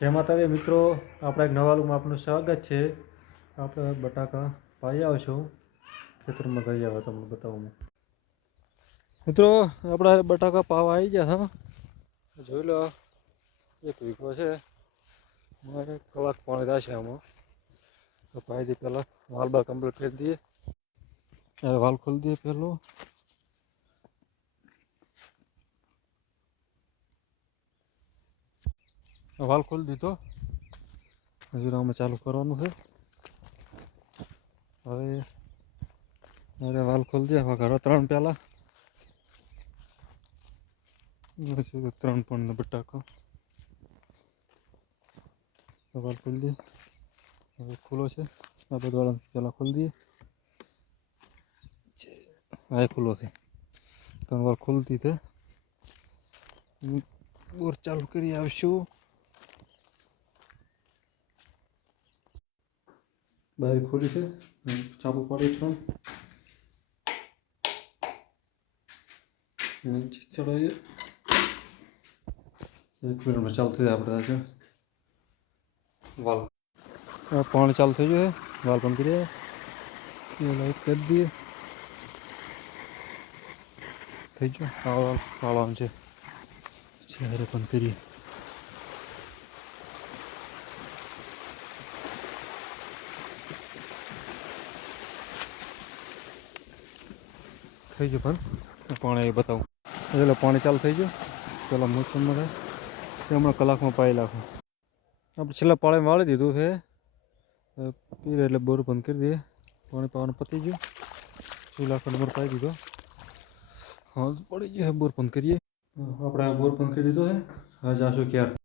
જય માતાજી મિત્રો, આપણા એક નવા લોકમાં આપનું સ્વાગત છે. આપણે બટાકા પાઈ આવશું, ખેતરમાં ગઈ આવે તમને બતાવું મિત્રો. આપણા બટાકા પાવા આવી ગયા હતા. જોઈ લો, 1 વીઘો છે. મારે કલાક પાણી થશે આમાં. તો પાઈ દી પહેલાં વાલ બાર કમ્પ્લીટ કરી દઈએ. વાલ ખોલી દઈએ પહેલો. વાલ ખોલી દીધો. હજુ આમાં ચાલુ કરવાનું છે. હવે વાલ ખોલી દે. ઘરો 3 પહેલાં 3 પણ બટાકા વાલ ખોલી દે. હવે ખુલ્લો છે. આ બધું પહેલાં ખોલી દઈએ. આ ખુલ્લો છે. 3 વાર ખોલતી છે. બોર ચાલુ કરી આવશું. બહાર ખોલી છે. ચાલુ પાડી 3 નીચે ચડાવીએ. 1 મિનિટમાં ચાલુ થઈ જાય. આપણે વાલ પાણી ચાલુ થઈ ગયું છે. વાલ બંધ કરીએ. લાઈટ કરી દઈએ. થઈ ગયો. વાલ પાડવાનું છે. ચહેરે બંધ કરીએ. થઈ ગયું પણ પાણી બતાવું. એટલે પાણી ચાલુ થઈ ગયું. પેલા મોસમમાં થાય હમણાં કલાકમાં પાઈ નાખું. આપણે છેલ્લા પાળીમાં વાળી દીધું છે. પીરે એટલે બોર બંધ કરી દઈએ. પાણી પાવાનું પતી ગયું. 6 લાખ નંબર પાઈ દીધો. હા પડી ગયો. બોર બંધ કરીએ. આપણે બોર બંધ કરી દીધો છે. હવે જાશું ક્યારે